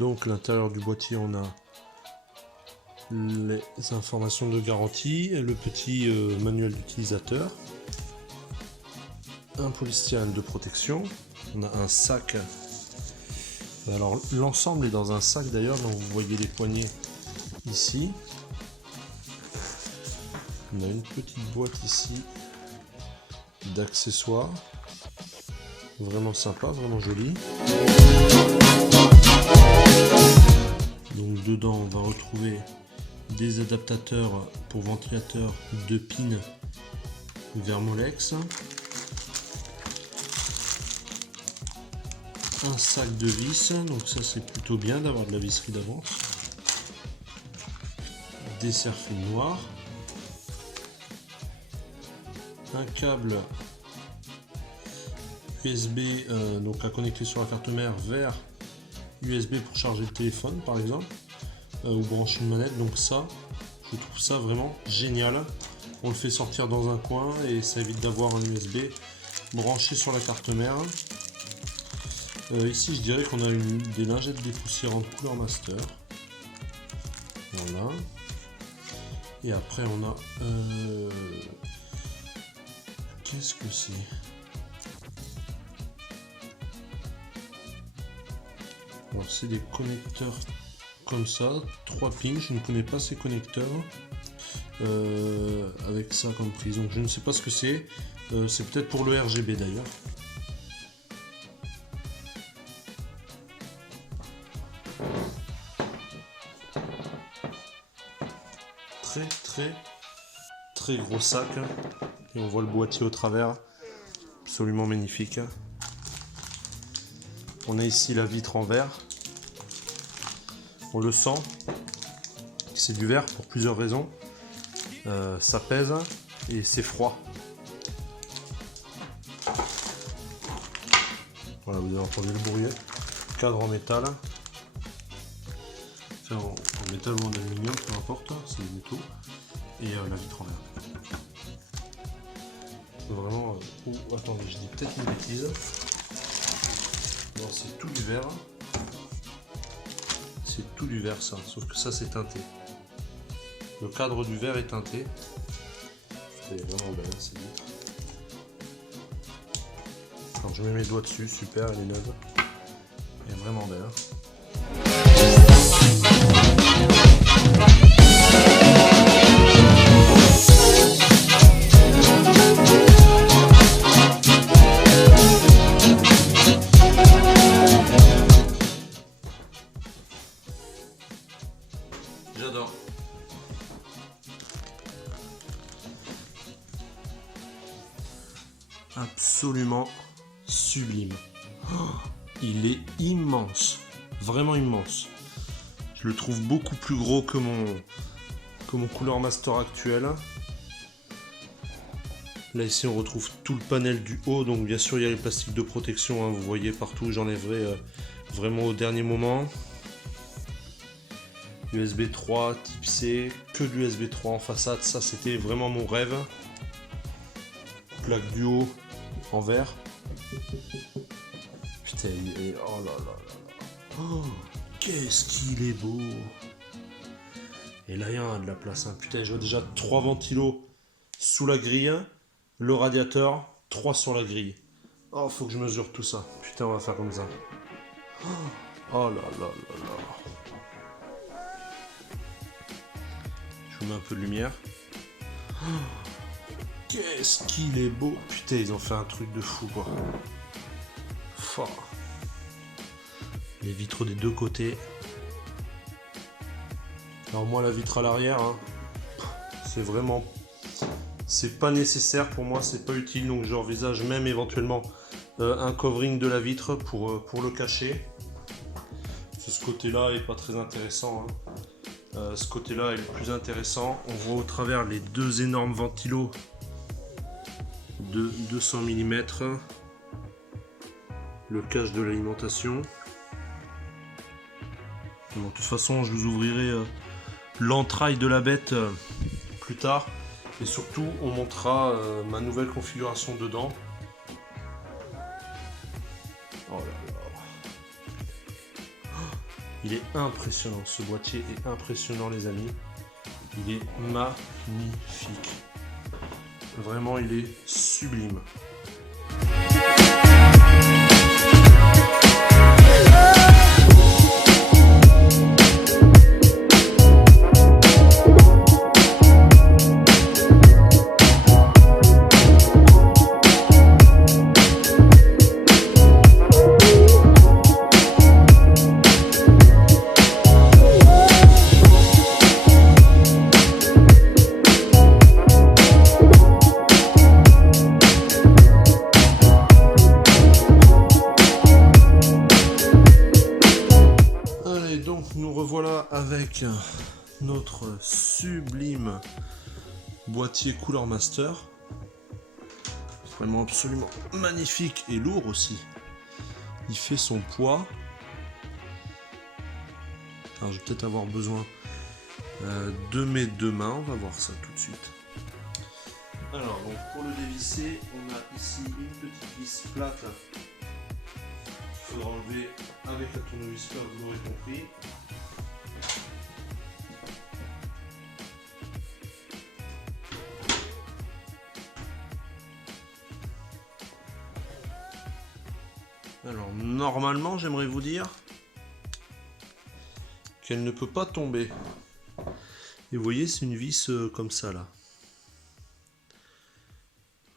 Donc à l'intérieur du boîtier on a les informations de garantie, le petit manuel d'utilisateur, un polystyrène de protection, on a un sac. Alors l'ensemble est dans un sac d'ailleurs, donc vous voyez les poignées ici. On a une petite boîte ici d'accessoires, vraiment sympa, vraiment joli. Donc dedans on va retrouver des adaptateurs pour ventilateur de pin Vermolex, un sac de vis, donc ça c'est plutôt bien d'avoir de la visserie d'avance, des serre-fils noirs, un câble USB donc à connecter sur la carte mère vers USB pour charger le téléphone par exemple, ou brancher une manette. Donc ça, je trouve ça vraiment génial. On le fait sortir dans un coin et ça évite d'avoir un USB branché sur la carte mère. Ici je dirais qu'on a des lingettes dépoussiérantes couleur master. Voilà. Et après on a qu'est-ce que c'est? Alors c'est des connecteurs comme ça, 3 pins, je ne connais pas ces connecteurs avec ça comme prise, donc je ne sais pas ce que c'est peut-être pour le RGB d'ailleurs. Très gros sac, et on voit le boîtier au travers, absolument magnifique. On a ici la vitre en verre, on le sent, c'est du verre pour plusieurs raisons, ça pèse et c'est froid. Voilà, vous avez entendu le bruit. Cadre en métal, enfin, en métal ou en aluminium, peu importe, c'est des métaux, et la vitre en verre. Vraiment, attendez, je dis peut-être une bêtise. Non, c'est tout du verre. C'est tout du verre ça, sauf que ça c'est teinté. Le cadre du verre est teinté. Elle est vraiment belle cette vitre. Alors je mets mes doigts dessus, super, elle est neuve. Elle est vraiment belle. J'adore. Absolument sublime. Oh, il est immense, vraiment immense. Je le trouve beaucoup plus gros que mon Cooler Master actuel. Là ici on retrouve tout le panel du haut, donc bien sûr il y a les plastiques de protection, hein, vous voyez partout, j'enlèverai vraiment au dernier moment. USB 3, type C, que de l'USB 3 en façade, ça c'était vraiment mon rêve. Plaque du haut en verre. Putain, oh là là là. Oh, qu'est-ce qu'il est beau. Et là il y a de la place, hein. Putain, je vois déjà 3 ventilos sous la grille, le radiateur, 3 sur la grille. Oh, faut que je mesure tout ça. Putain, on va faire comme ça. Oh là là là là. Je vous mets un peu de lumière. Qu'est-ce qu'il est beau. Putain, ils ont fait un truc de fou, quoi. Fort. Les vitres des deux côtés. Alors moi, la vitre à l'arrière, hein, c'est vraiment... C'est pas nécessaire pour moi, c'est pas utile. Donc j'envisage même éventuellement un covering de la vitre pour le cacher. Ce côté-là est pas très intéressant, hein. Ce côté-là est le plus intéressant. On voit au travers les deux énormes ventilos de 200 mm, le cache de l'alimentation. Bon, de toute façon, je vous ouvrirai l'entraille de la bête plus tard, et surtout, on montrera ma nouvelle configuration dedans. Oh là là. Il est impressionnant, ce boîtier est impressionnant les amis. Il est magnifique. Vraiment, il est sublime. Nous revoilà avec notre sublime boîtier Cooler Master. Vraiment absolument magnifique et lourd aussi. Il fait son poids. Alors je vais peut-être avoir besoin de mes deux mains. On va voir ça tout de suite. Alors donc pour le dévisser, on a ici une petite vis plate. Il faudra enlever avec la tournevis plate, vous l'aurez compris. Alors normalement j'aimerais vous dire qu'elle ne peut pas tomber. Et vous voyez c'est une vis comme ça là.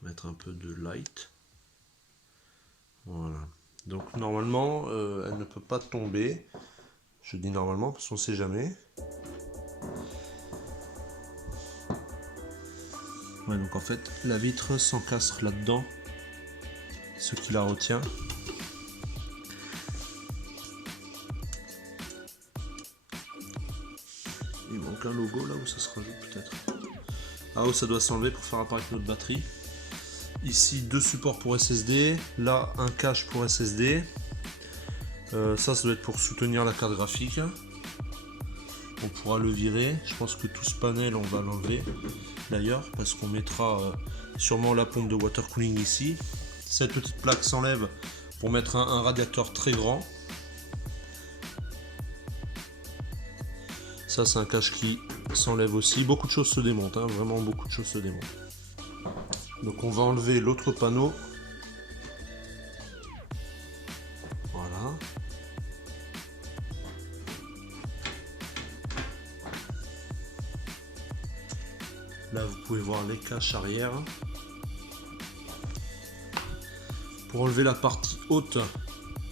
On va mettre un peu de light. Voilà. Donc normalement elle ne peut pas tomber. Je dis normalement parce qu'on ne sait jamais. Ouais, donc en fait la vitre s'encastre là-dedans. Ce qui la retient. Il manque un logo là où ça se rajoute peut-être. Ah oh, ça doit s'enlever pour faire apparaître notre batterie. Ici deux supports pour SSD, là un cache pour SSD. Ça doit être pour soutenir la carte graphique. On pourra le virer. Je pense que tout ce panel on va l'enlever d'ailleurs parce qu'on mettra sûrement la pompe de water cooling ici. Cette petite plaque s'enlève pour mettre un radiateur très grand. Ça c'est un cache qui s'enlève aussi. Beaucoup de choses se démontent, hein, vraiment beaucoup de choses se démontent. Donc on va enlever l'autre panneau. Voilà. Là vous pouvez voir les caches arrière. Pour enlever la partie haute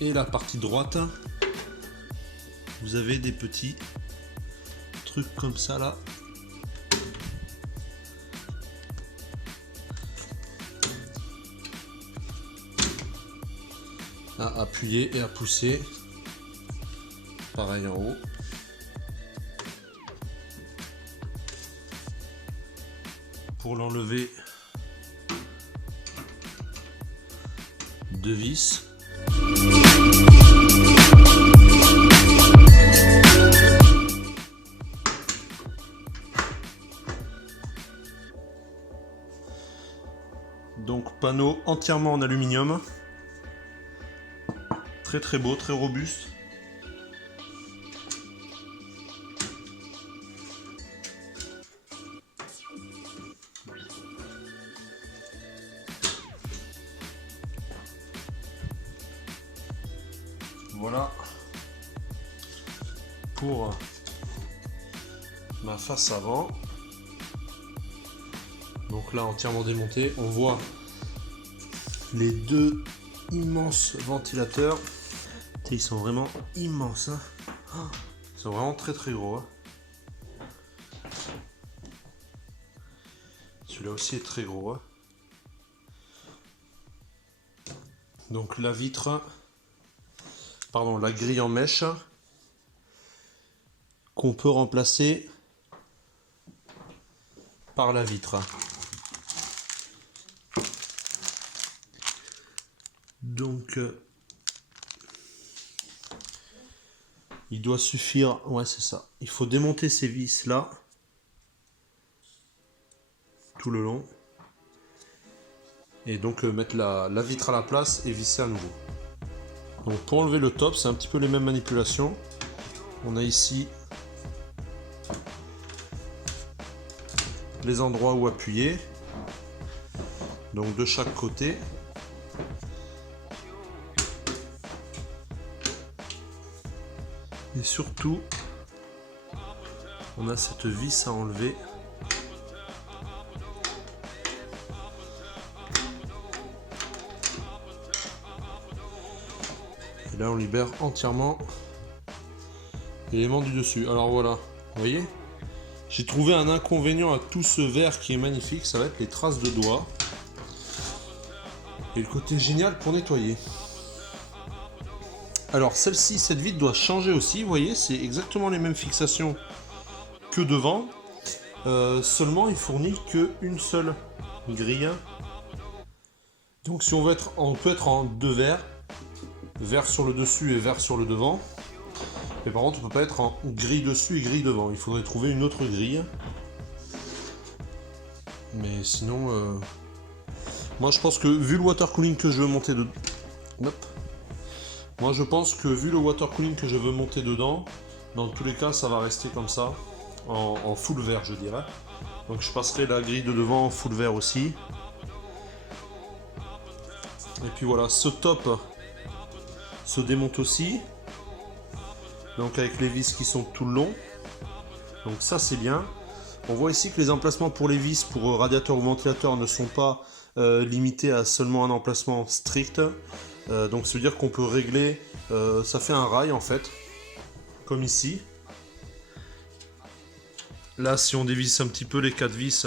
et la partie droite, vous avez des petits trucs comme ça là. À appuyer et à pousser. Pareil en haut. Pour l'enlever, deux vis. Donc panneau entièrement en aluminium. Très très beau, très robuste. Voilà pour ma face avant. Donc là entièrement démonté, on voit les deux immenses ventilateurs. Ils sont vraiment immenses, hein. Ils sont vraiment très très gros, hein. Celui-là aussi est très gros, hein. Donc la vitre, pardon, la grille en mèche qu'on peut remplacer par la vitre. Donc il doit suffire, ouais c'est ça, il faut démonter ces vis là tout le long et donc mettre la vitre à la place et visser à nouveau. Donc pour enlever le top c'est un petit peu les mêmes manipulations. On a ici les endroits où appuyer, donc de chaque côté. Et surtout, on a cette vis à enlever. Et là, on libère entièrement l'élément du dessus. Alors voilà, vous voyez, j'ai trouvé un inconvénient à tout ce verre qui est magnifique, ça va être les traces de doigts. Et le côté génial pour nettoyer. Alors celle-ci, cette vitre doit changer aussi, vous voyez, c'est exactement les mêmes fixations que devant. Seulement, il fournit qu'une seule grille. Donc si on veut être, on peut être en deux verres, vert sur le dessus et vert sur le devant. Mais par contre, on peut pas être en grille dessus et grille devant. Il faudrait trouver une autre grille. Mais sinon, moi je pense que vu le water cooling que je veux monter dedans, moi je pense que vu le water cooling que je veux monter dedans, dans tous les cas, ça va rester comme ça, en full vert, je dirais. Donc je passerai la grille de devant en full vert aussi. Et puis voilà, ce top se démonte aussi. Donc avec les vis qui sont tout le long. Donc ça c'est bien. On voit ici que les emplacements pour les vis, pour radiateur ou ventilateur, ne sont pas limités à seulement un emplacement strict. Donc ça veut dire qu'on peut régler, ça fait un rail en fait, comme ici. Là si on dévisse un petit peu les 4 vis,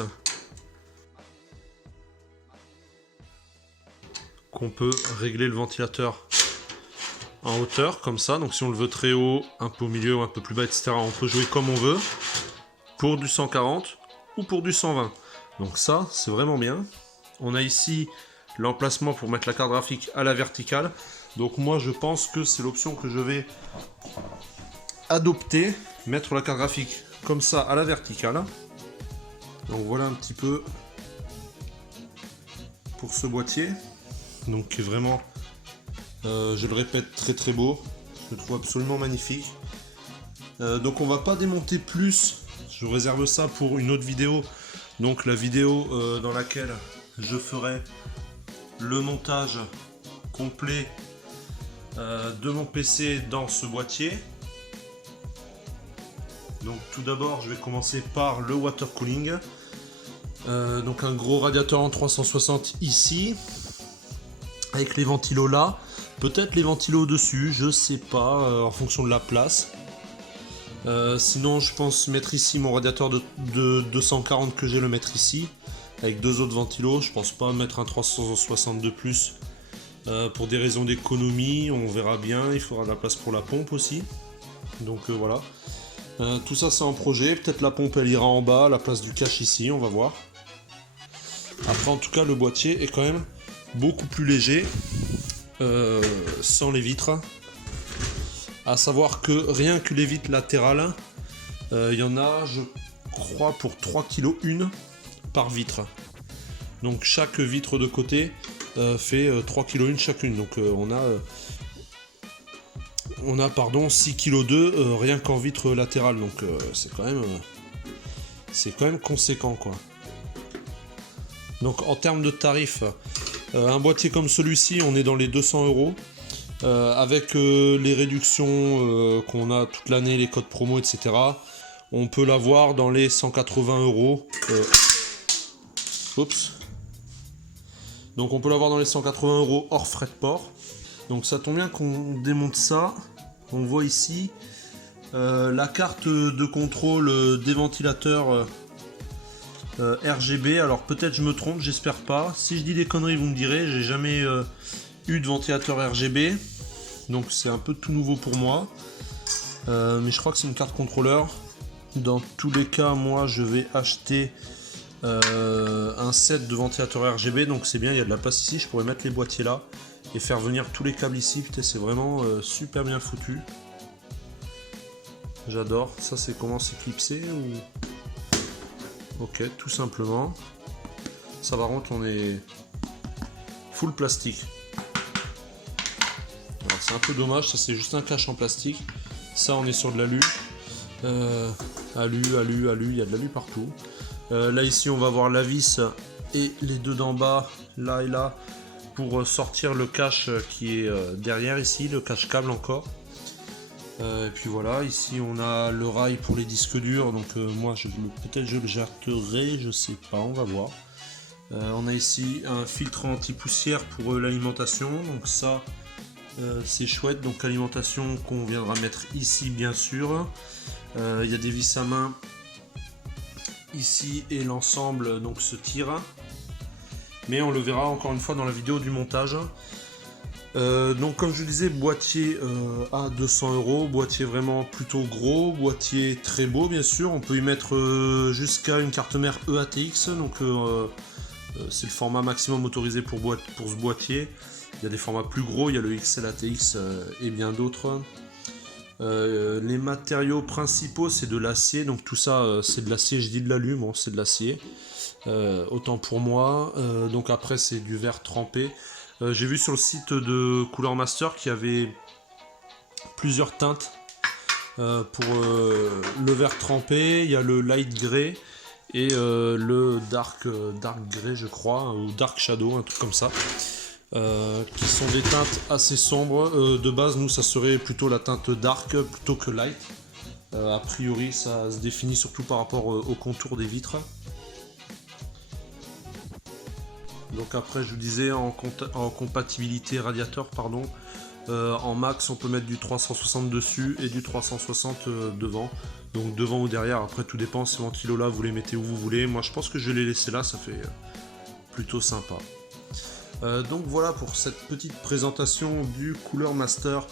qu'on peut régler le ventilateur en hauteur comme ça. Donc si on le veut très haut, un peu au milieu ou un peu plus bas, etc., on peut jouer comme on veut pour du 140 ou pour du 120. Donc ça c'est vraiment bien. On a ici l'emplacement pour mettre la carte graphique à la verticale. Donc moi je pense que c'est l'option que je vais adopter, mettre la carte graphique comme ça à la verticale. Donc voilà un petit peu pour ce boîtier, donc qui est vraiment, je le répète, très très beau. Je le trouve absolument magnifique. Donc on va pas démonter plus, je réserve ça pour une autre vidéo, donc la vidéo dans laquelle je ferai le montage complet de mon PC dans ce boîtier. Donc tout d'abord je vais commencer par le water cooling. Donc un gros radiateur en 360 ici, avec les ventilos là, peut-être les ventilos au-dessus, je sais pas, en fonction de la place. Sinon je pense mettre ici mon radiateur de 240 que j'ai, le mettre ici, avec deux autres ventilos. Je pense pas mettre un 360 de plus, pour des raisons d'économie, on verra bien, il faudra de la place pour la pompe aussi. Donc voilà. Tout ça c'est en projet, peut-être la pompe elle ira en bas, à la place du cache ici, on va voir. Après en tout cas le boîtier est quand même beaucoup plus léger, sans les vitres. À savoir que rien que les vitres latérales, il y en a je crois pour 3 kg une par vitre. Donc chaque vitre de côté fait 3 kg une chacune. Donc on a pardon 6 kg 2 rien qu'en vitre latérale. Donc c'est quand même conséquent quoi. Donc en termes de tarifs, un boîtier comme celui-ci, on est dans les 200 €. Avec les réductions qu'on a toute l'année, les codes promo, etc. On peut l'avoir dans les 180 €. Oups. Donc on peut l'avoir dans les 180 € hors frais de port. Donc ça tombe bien qu'on démonte ça. On voit ici la carte de contrôle des ventilateurs RGB. Alors peut-être je me trompe, j'espère pas. Si je dis des conneries, vous me direz. J'ai jamais eu de ventilateur RGB, donc c'est un peu tout nouveau pour moi. Mais je crois que c'est une carte contrôleur. Dans tous les cas, moi je vais acheter un set de ventilateurs RGB, donc c'est bien, il y a de la place ici. Je pourrais mettre les boîtiers là et faire venir tous les câbles ici. Putain, c'est vraiment super bien foutu. J'adore. Ça c'est comment, c'est clipsé ou... Ok, tout simplement. Ça par contre on est full plastique. Alors c'est un peu dommage, ça c'est juste un cache en plastique. Ça, on est sur de l'alu. Alu, il y a de l'alu partout. Là, ici, on va voir la vis et les deux d'en bas, là et là, pour sortir le cache qui est derrière ici, le cache câble encore. Et puis voilà, ici on a le rail pour les disques durs, donc moi peut-être je le jetterai, je sais pas, on va voir. On a ici un filtre anti-poussière pour l'alimentation, donc ça c'est chouette, donc alimentation qu'on viendra mettre ici bien sûr. Il y a des vis à main ici et l'ensemble donc se tire, mais on le verra encore une fois dans la vidéo du montage. Donc comme je vous disais, boîtier à 200 €, boîtier vraiment plutôt gros, boîtier très beau bien sûr, on peut y mettre jusqu'à une carte mère EATX, donc c'est le format maximum autorisé pour ce boîtier. Il y a des formats plus gros, il y a le XL ATX et bien d'autres. Les matériaux principaux c'est de l'acier, donc tout ça c'est de l'acier, je dis de l'alu, bon c'est de l'acier, autant pour moi. Donc après c'est du verre trempé. J'ai vu sur le site de Cooler Master qu'il y avait plusieurs teintes pour le vert trempé. Il y a le light grey et le dark grey je crois, ou dark shadow, un truc comme ça, qui sont des teintes assez sombres. De base nous ça serait plutôt la teinte dark plutôt que light. A priori ça se définit surtout par rapport au contour des vitres. Donc après je vous disais en compatibilité radiateur, pardon, en max on peut mettre du 360 dessus et du 360 devant, donc devant ou derrière, après tout dépend, ces ventilos là vous les mettez où vous voulez. Moi je pense que je vais les laisser là, ça fait plutôt sympa. Donc voilà pour cette petite présentation du Cooler Master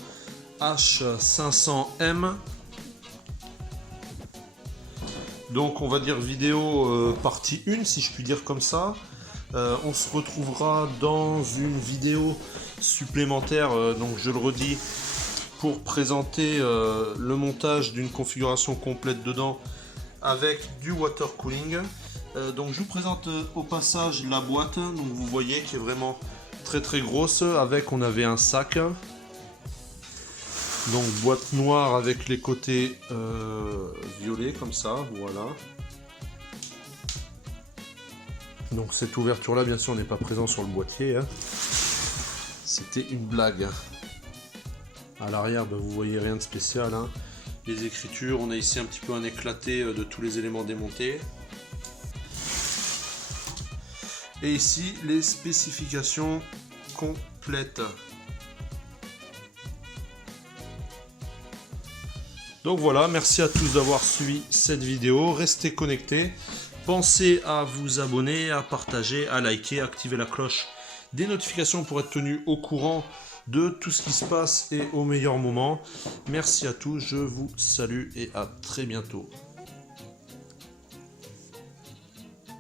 H500M. Donc on va dire vidéo partie 1 si je puis dire comme ça. On se retrouvera dans une vidéo supplémentaire, donc je le redis, pour présenter le montage d'une configuration complète dedans avec du water cooling. Donc je vous présente au passage la boîte, donc vous voyez qui est vraiment très très grosse. Avec on avait un sac, donc boîte noire avec les côtés violets comme ça, voilà. Donc cette ouverture là bien sûr n'est pas présent sur le boîtier, hein. C'était une blague. À l'arrière vous voyez rien de spécial, hein. Les écritures, on a ici un petit peu un éclaté de tous les éléments démontés. Et ici les spécifications complètes. Donc voilà, merci à tous d'avoir suivi cette vidéo, restez connectés. Pensez à vous abonner, à partager, à liker, à activer la cloche des notifications pour être tenu au courant de tout ce qui se passe et au meilleur moment. Merci à tous, je vous salue et à très bientôt.